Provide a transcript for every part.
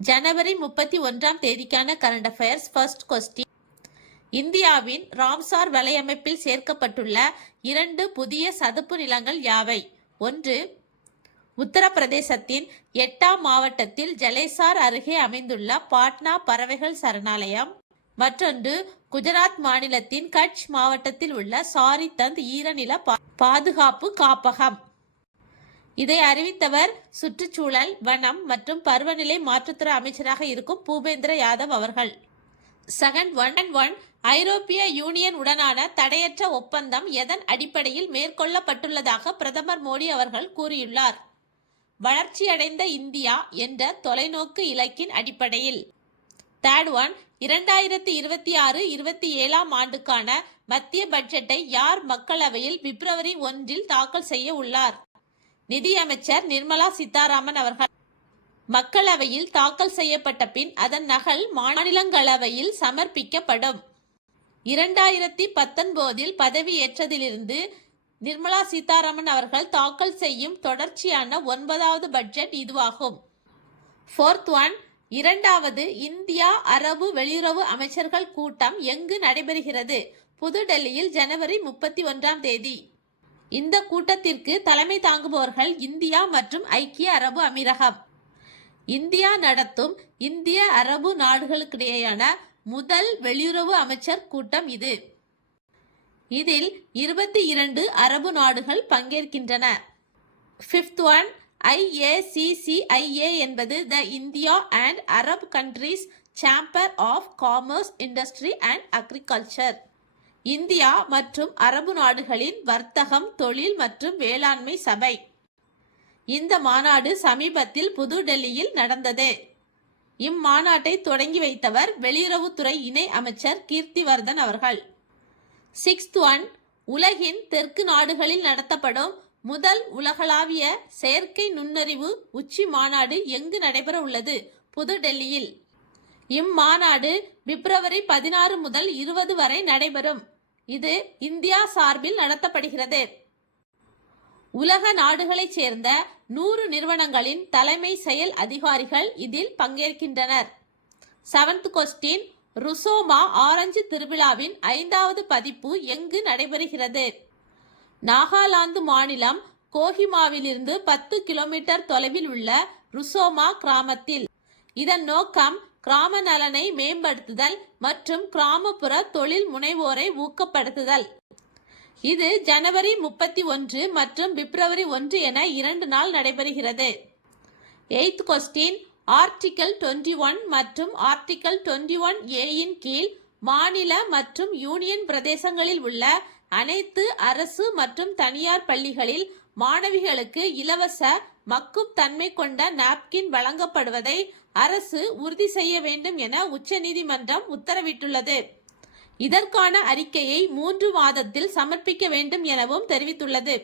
ஜனவரி 31ஆம் தேதிக்கான current affairs. First question. இந்தியாவின் Ramsar வலையமைப்பில் சேர்க்கப்பட்டுள்ள 2 புதிய சதுப்பு நிலங்கள் யாவை? 1. உத்தரப்பிரதேசத்தின் 8ஆம் மாவட்டத்தில் ஜலேசார் அருகே அமைந்துள்ள பாட்னா பறவைகள் சரணாலயம். மற்றொன்று குஜராத் மாநிலத்தின் கட்ச் மாவட்டத்தில் உள்ள சாரிதந்த் ஈரநில பாதுகாப்பு காப்பகம். இதை அறிவித்தவர் சுற்றுச்சூழல், வனம் மற்றும் பருவநிலை மாற்றத்துறை அமைச்சராக இருக்கும் பூபேந்திர யாதவ் அவர்கள். Second one. ஐரோப்பிய யூனியன் உடனான தடையற்ற ஒப்பந்தம் எதன் அடிப்படையில் மேற்கொள்ளப்பட்டுள்ளதாக பிரதமர் மோடி அவர்கள் கூறியுள்ளார்? வளர்ச்சியடைந்த இந்தியா என்ற தொலைநோக்கு இலக்கின் அடிப்படையில். Third one. 2026-27ஆம் ஆண்டுக்கான மத்திய பட்ஜெட்டை யார் மக்களவையில் பிப்ரவரி 1இல் தாக்கல் செய்ய உள்ளார்? நிதியமைச்சர் நிர்மலா சீதாராமன் அவர்கள். மக்களவையில் தாக்கல் செய்யப்பட்ட பின் அதன் நகல் மாநிலங்களவையில் சமர்ப்பிக்கப்படும். 2019இல் பதவியேற்றதிலிருந்து நிர்மலா சீதாராமன் அவர்கள் தாக்கல் செய்யும் தொடர்ச்சியான 9வது பட்ஜெட் இதுவாகும். Fourth one. 2வது இந்தியா அரபு வெளியுறவு அமைச்சர்கள் கூட்டம் எங்கு நடைபெறுகிறது? புதுடெல்லியில் ஜனவரி 31ஆம் தேதி. இந்த கூட்டத்திற்கு தலைமை தாங்குபவர்கள் இந்தியா மற்றும் ஐக்கிய அரபு அமீரகம். இந்தியா நடத்தும் இந்திய அரபு நாடுகளுக்கிடையேயான முதல் வெளியுறவு அமைச்சர் கூட்டம் இது. இதில் 22 அரபு நாடுகள் பங்கேற்கின்றன. Fifth one. IACCIA என்பது the India and Arab countries chamber of commerce, industry and agriculture. India மற்றும் அரபு நாடுகளின் வர்த்தகம், தொழில் மற்றும் வேளாண்மை சபை. இந்த மாநாடு சமீபத்தில் புதுடெல்லியில் நடந்தது. இம்மாநாட்டை தொடங்கி வைத்தவர் வெளியுறவுத்துறை இணை அமைச்சர் கீர்த்திவர்தன் அவர்கள். Sixth one. உலகின் தெற்கு நாடுகளில் நடத்தப்படும் முதல் உலகளாவிய செயற்கை நுண்ணறிவு உச்சி மாநாடு எங்கு நடைபெற உள்ளது? புதுடெல்லியில். இம்மாநாடு பிப்ரவரி 16 முதல் 20 வரை நடைபெறும். இது இந்தியா சார்பில் நடத்தப்படுகிறது. உலக நாடுகளைச் சேர்ந்த 100 நிறுவனங்களின் தலைமை செயல் அதிகாரிகள் இதில் பங்கேற்கின்றனர். Seventh question. ருசோமா ஆரஞ்சு திருவிழாவின் 5வது பதிப்பு எங்கு நடைபெறுகிறது? நாகாலாந்து மாநிலம் கோஹிமாவிலிருந்து 10 கிலோமீட்டர் தொலைவில் உள்ள ருசோமா கிராமத்தில். இதன் நோக்கம் கிராம நலனை மேம்படுத்துதல் மற்றும் கிராமப்புற தொழில் முனைவோரை ஊக்கப்படுத்துதல். இது ஜனவரி 31 மற்றும் பிப்ரவரி 1 என 2 நாள் நடைபெறுகிறது. Eighth question. ஆர்டிகல் 21 மற்றும் ஆர்டிகல் 21A கீழ் மாநில மற்றும் யூனியன் பிரதேசங்களில் உள்ள அனைத்து அரசு மற்றும் தனியார் பள்ளிகளில் மாணவிகளுக்கு இலவச மக்கும் தன்மை கொண்ட நாப்கின் வழங்கப்படுவதை அரசு உறுதி செய்ய வேண்டும் என உச்சநீதிமன்றம் உத்தரவிட்டுள்ளது. இதற்கான அறிக்கையை 3 மாதத்தில் சமர்ப்பிக்க வேண்டும் எனவும் தெரிவித்துள்ளது.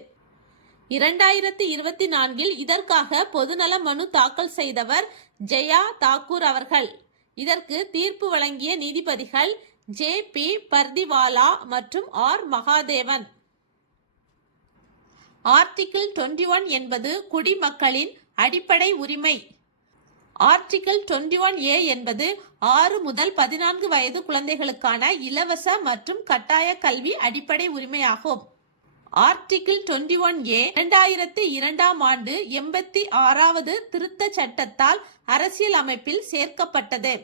2024இல் இதற்காக பொதுநல மனு தாக்கல் செய்தவர் ஜெயா தாக்கூர் அவர்கள். இதற்கு தீர்ப்பு வழங்கிய நீதிபதிகள் JP பர்திவாலா மற்றும் R மகாதேவன். ஆர்டிகிள் 21 என்பது குடிமக்களின் அடிப்படை உரிமை. ஆர்டிகிள் 21A என்பது 6 முதல் 14 வயது குழந்தைகளுக்கான இலவச மற்றும் கட்டாய கல்வி அடிப்படை உரிமையாகும். ஆர்டிகிள் 21A 2002ஆம் ஆண்டு 86வது திருத்த சட்டத்தால் அரசியல் அமைப்பில் சேர்க்கப்பட்டது.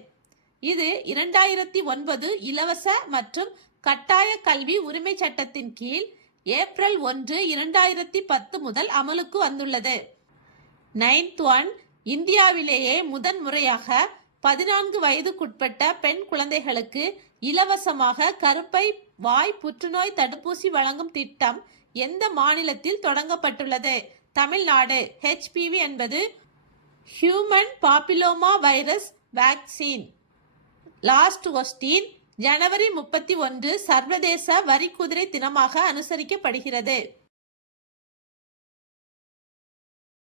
இது 2009 இலவச மற்றும் கட்டாய கல்வி உரிமை சட்டத்தின் கீழ் ஏப்ரல் 1, 2010 முதல் அமலுக்கு வந்துள்ளது. Ninth one. இந்தியாவிலேயே முதன்முறையாக 14 வயதுக்குட்பட்ட பெண் குழந்தைகளுக்கு இலவசமாக கருப்பை வாய் புற்றுநோய் தடுப்பூசி வழங்கும் திட்டம் எந்த மாநிலத்தில் தொடங்கப்பட்டுள்ளது? தமிழ்நாடு. HPV என்பது human papilloma virus vaccine. Last question. ஜனவரி 31 சர்வதேச வரிக்குதிரை தினமாக அனுசரிக்கப்படுகிறது.